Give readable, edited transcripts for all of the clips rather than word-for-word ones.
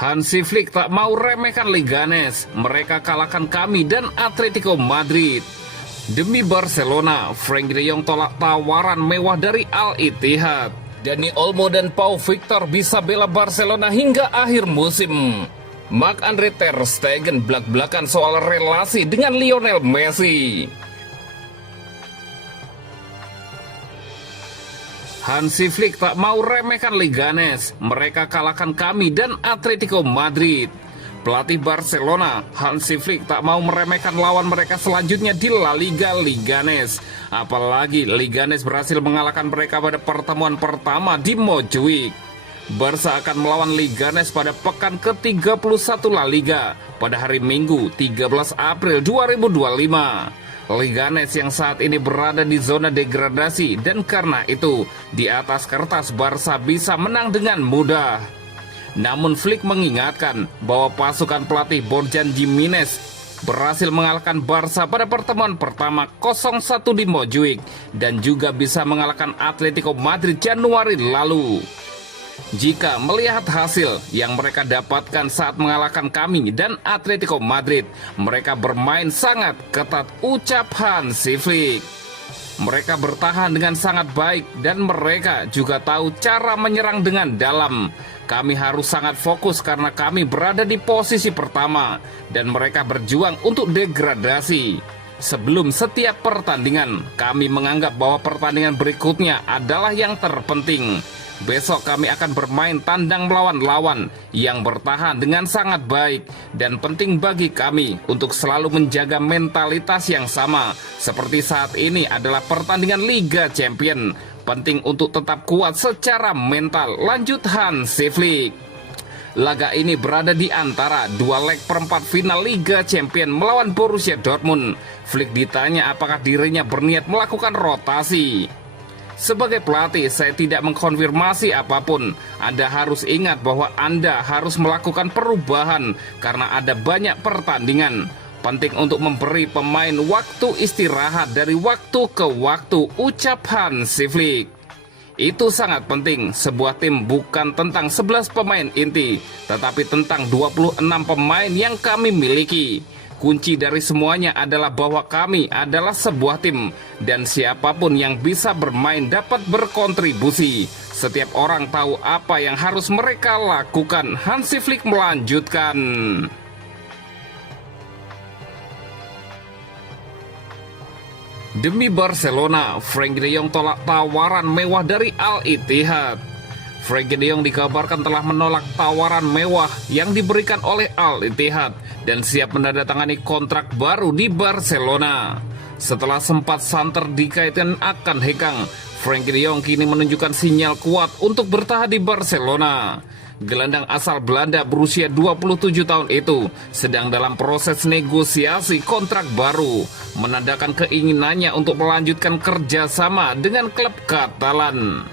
Hansi Flick tak mau remehkan Leganes, mereka kalahkan kami dan Atletico Madrid. Demi Barcelona, Frenkie de Jong tolak tawaran mewah dari Al-Ittihad. Dani Olmo dan Pau Victor bisa bela Barcelona hingga akhir musim. Marc-Andre ter Stegen belak-belakan soal relasi dengan Lionel Messi. Hansi Flick tak mau remehkan Leganes, mereka kalahkan kami dan Atletico Madrid. Pelatih Barcelona, Hansi Flick tak mau meremehkan lawan mereka selanjutnya di La Liga Leganes. Apalagi Leganes berhasil mengalahkan mereka pada pertemuan pertama di Montjuic. Barca akan melawan Leganes pada pekan ke-31 La Liga pada hari Minggu 13 April 2025. Leganes yang saat ini berada di zona degradasi dan karena itu di atas kertas Barca bisa menang dengan mudah. Namun Flick mengingatkan bahwa pasukan pelatih Borjan Giménez berhasil mengalahkan Barca pada pertemuan pertama 0-1 di Montjuic dan juga bisa mengalahkan Atletico Madrid Januari lalu. Jika melihat hasil yang mereka dapatkan saat mengalahkan kami dan Atletico Madrid, mereka bermain sangat ketat, ucap Hansi Flick. Mereka bertahan dengan sangat baik dan mereka juga tahu cara menyerang dengan dalam. Kami harus sangat fokus karena kami berada di posisi pertama dan mereka berjuang untuk degradasi. Sebelum setiap pertandingan, kami menganggap bahwa pertandingan berikutnya adalah yang terpenting. Besok kami akan bermain tandang melawan lawan yang bertahan dengan sangat baik dan penting bagi kami untuk selalu menjaga mentalitas yang sama. Seperti saat ini adalah pertandingan Liga Champion, penting untuk tetap kuat secara mental, lanjut Hansi Flick. Laga ini berada di antara dua leg perempat final Liga Champion melawan Borussia Dortmund. Flick ditanya apakah dirinya berniat melakukan rotasi. Sebagai pelatih, saya tidak mengkonfirmasi apapun. Anda harus ingat bahwa Anda harus melakukan perubahan karena ada banyak pertandingan. Penting untuk memberi pemain waktu istirahat dari waktu ke waktu, ucap Hansi Flick. Itu sangat penting, sebuah tim bukan tentang 11 pemain inti, tetapi tentang 26 pemain yang kami miliki. Kunci dari semuanya adalah bahwa kami adalah sebuah tim dan siapapun yang bisa bermain dapat berkontribusi. Setiap orang tahu apa yang harus mereka lakukan, Hansi Flick melanjutkan. Demi Barcelona, Frenkie de Jong tolak tawaran mewah dari Al-Ittihad. Frenkie de Jong dikabarkan telah menolak tawaran mewah yang diberikan oleh Al-Ittihad dan siap menandatangani kontrak baru di Barcelona. Setelah sempat santer dikaitkan akan hengkang, Frenkie de Jong kini menunjukkan sinyal kuat untuk bertahan di Barcelona. Gelandang asal Belanda berusia 27 tahun itu sedang dalam proses negosiasi kontrak baru, menandakan keinginannya untuk melanjutkan kerjasama dengan klub Katalan.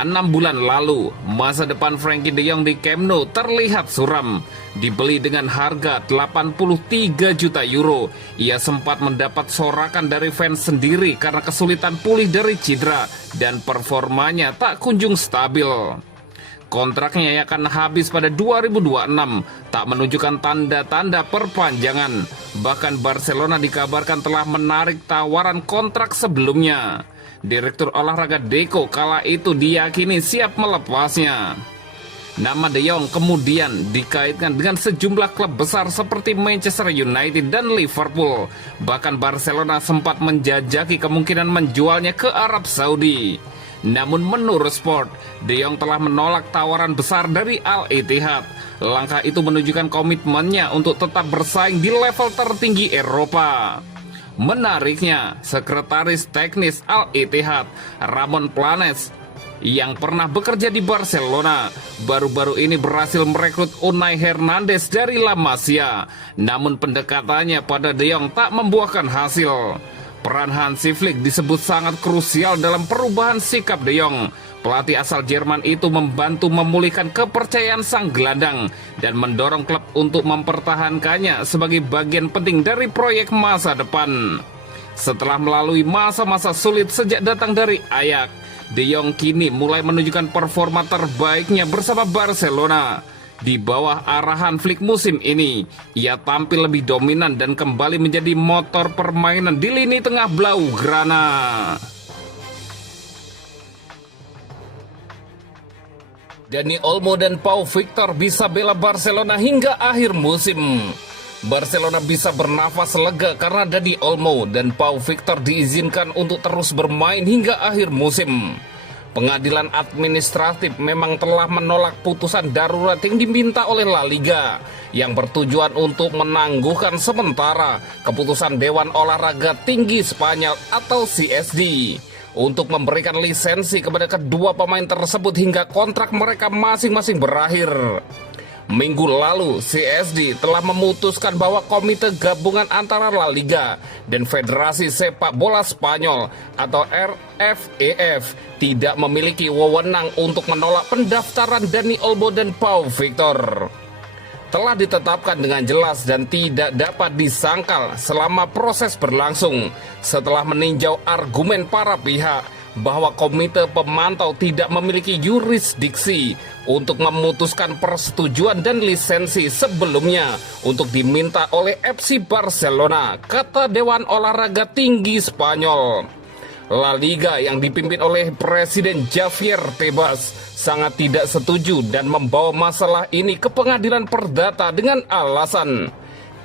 6 bulan lalu, masa depan Frenkie de Jong di Camp Nou terlihat suram. Dibeli dengan harga 83 juta euro, ia sempat mendapat sorakan dari fans sendiri karena kesulitan pulih dari cedera dan performanya tak kunjung stabil. Kontraknya yang akan habis pada 2026 tak menunjukkan tanda-tanda perpanjangan. Bahkan Barcelona dikabarkan telah menarik tawaran kontrak sebelumnya. Direktur olahraga Deco kala itu diyakini siap melepasnya. Nama De Jong kemudian dikaitkan dengan sejumlah klub besar seperti Manchester United dan Liverpool. Bahkan Barcelona sempat menjajaki kemungkinan menjualnya ke Arab Saudi. Namun menurut Sport, De Jong telah menolak tawaran besar dari Al-Ittihad. Langkah itu menunjukkan komitmennya untuk tetap bersaing di level tertinggi Eropa. Menariknya, sekretaris teknis Al-Ittihad, Ramon Planes, yang pernah bekerja di Barcelona, baru-baru ini berhasil merekrut Unai Hernandez dari La Masia. Namun pendekatannya pada De Jong tak membuahkan hasil. Peran Hansi Flick disebut sangat krusial dalam perubahan sikap De Jong. Pelatih asal Jerman itu membantu memulihkan kepercayaan sang gelandang dan mendorong klub untuk mempertahankannya sebagai bagian penting dari proyek masa depan. Setelah melalui masa-masa sulit sejak datang dari Ajax, De Jong kini mulai menunjukkan performa terbaiknya bersama Barcelona. Di bawah arahan Flick musim ini, ia tampil lebih dominan dan kembali menjadi motor permainan di lini tengah Blaugrana. Dani Olmo dan Pau Victor bisa bela Barcelona hingga akhir musim. Barcelona bisa bernafas lega karena Dani Olmo dan Pau Victor diizinkan untuk terus bermain hingga akhir musim. Pengadilan administratif memang telah menolak putusan darurat yang diminta oleh La Liga yang bertujuan untuk menangguhkan sementara keputusan Dewan Olahraga Tinggi Spanyol atau CSD untuk memberikan lisensi kepada kedua pemain tersebut hingga kontrak mereka masing-masing berakhir. Minggu lalu, CSD telah memutuskan bahwa komite gabungan antara La Liga dan Federasi Sepak Bola Spanyol atau RFEF tidak memiliki wewenang untuk menolak pendaftaran Dani Olmo dan Pau Victor. Telah ditetapkan dengan jelas dan tidak dapat disangkal selama proses berlangsung setelah meninjau argumen para pihak bahwa komite pemantau tidak memiliki yurisdiksi untuk memutuskan persetujuan dan lisensi sebelumnya untuk diminta oleh FC Barcelona, kata Dewan Olahraga Tinggi Spanyol. La Liga yang dipimpin oleh Presiden Javier Tebas sangat tidak setuju dan membawa masalah ini ke pengadilan perdata dengan alasan,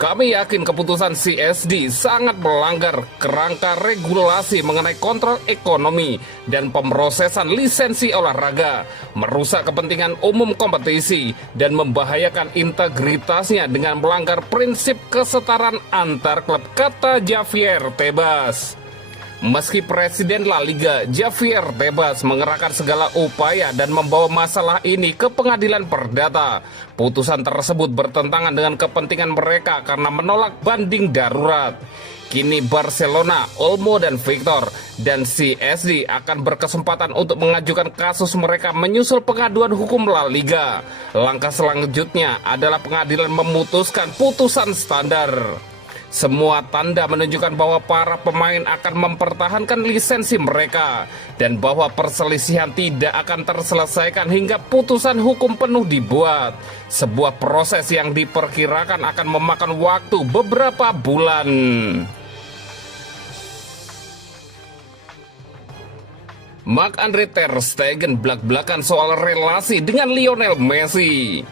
"Kami yakin keputusan CSD sangat melanggar kerangka regulasi mengenai kontrol ekonomi dan pemrosesan lisensi olahraga, merusak kepentingan umum kompetisi, dan membahayakan integritasnya dengan melanggar prinsip kesetaraan antar klub," kata Javier Tebas. Meski Presiden La Liga Javier Tebas mengerahkan segala upaya dan membawa masalah ini ke pengadilan perdata, putusan tersebut bertentangan dengan kepentingan mereka karena menolak banding darurat. Kini Barcelona, Olmo dan Victor dan CSD akan berkesempatan untuk mengajukan kasus mereka menyusul pengaduan hukum La Liga. Langkah selanjutnya adalah pengadilan memutuskan putusan standar. Semua tanda menunjukkan bahwa para pemain akan mempertahankan lisensi mereka dan bahwa perselisihan tidak akan terselesaikan hingga putusan hukum penuh dibuat. Sebuah proses yang diperkirakan akan memakan waktu beberapa bulan. Marc-Andre ter Stegen belak-belakan soal relasi dengan Lionel Messi.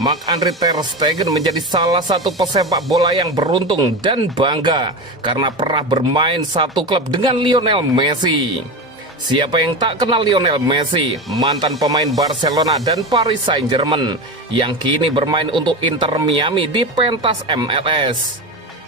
Marc-Andre ter Stegen menjadi salah satu pesepak bola yang beruntung dan bangga karena pernah bermain satu klub dengan Lionel Messi. Siapa yang tak kenal Lionel Messi, mantan pemain Barcelona dan Paris Saint-Germain yang kini bermain untuk Inter Miami di pentas MLS.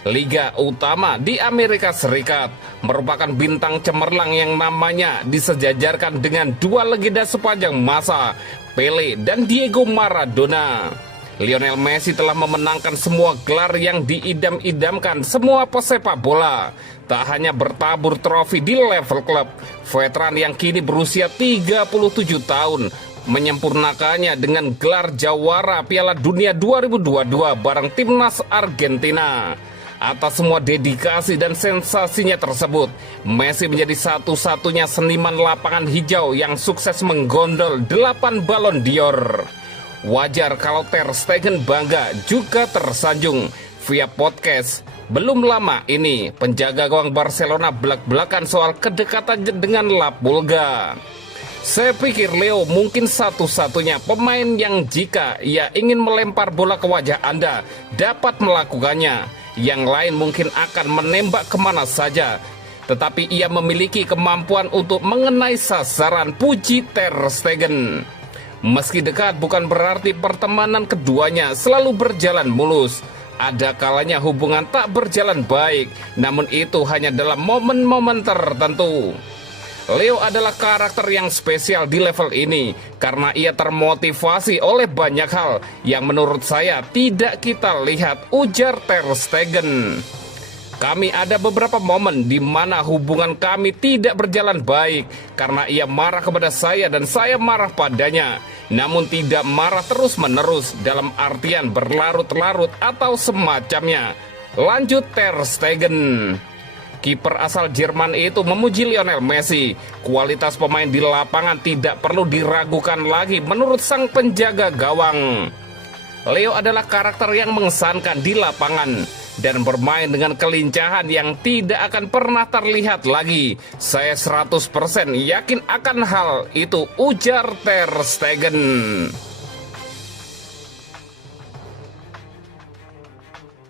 Liga utama di Amerika Serikat, merupakan bintang cemerlang yang namanya disejajarkan dengan dua legenda sepanjang masa, Pele dan Diego Maradona. Lionel Messi telah memenangkan semua gelar yang diidam-idamkan semua pesepak bola. Tak hanya bertabur trofi di level klub, veteran yang kini berusia 37 tahun menyempurnakannya dengan gelar jawara Piala Dunia 2022 bareng timnas Argentina. Atas semua dedikasi dan sensasinya tersebut, Messi menjadi satu-satunya seniman lapangan hijau yang sukses menggondol 8 Ballon d'Or. Wajar kalau ter Stegen bangga juga tersanjung. Via podcast, belum lama ini penjaga gawang Barcelona belak-belakan soal kedekatannya dengan La Pulga. Saya pikir Leo mungkin satu-satunya pemain yang jika ia ingin melempar bola ke wajah Anda dapat melakukannya. Yang lain mungkin akan menembak kemana saja, tetapi ia memiliki kemampuan untuk mengenai sasaran, puji ter Stegen. Meski dekat bukan berarti pertemanan keduanya selalu berjalan mulus. Ada kalanya hubungan tak berjalan baik, namun itu hanya dalam momen-momen tertentu. Leo adalah karakter yang spesial di level ini karena ia termotivasi oleh banyak hal yang menurut saya tidak kita lihat, ujar ter Stegen. Kami ada beberapa momen di mana hubungan kami tidak berjalan baik karena ia marah kepada saya dan saya marah padanya. Namun tidak marah terus-menerus dalam artian berlarut-larut atau semacamnya, lanjut ter Stegen. Kiper asal Jerman itu memuji Lionel Messi. Kualitas pemain di lapangan tidak perlu diragukan lagi menurut sang penjaga gawang. Leo adalah karakter yang mengesankan di lapangan dan bermain dengan kelincahan yang tidak akan pernah terlihat lagi. Saya 100% yakin akan hal itu, ujar Ter Stegen.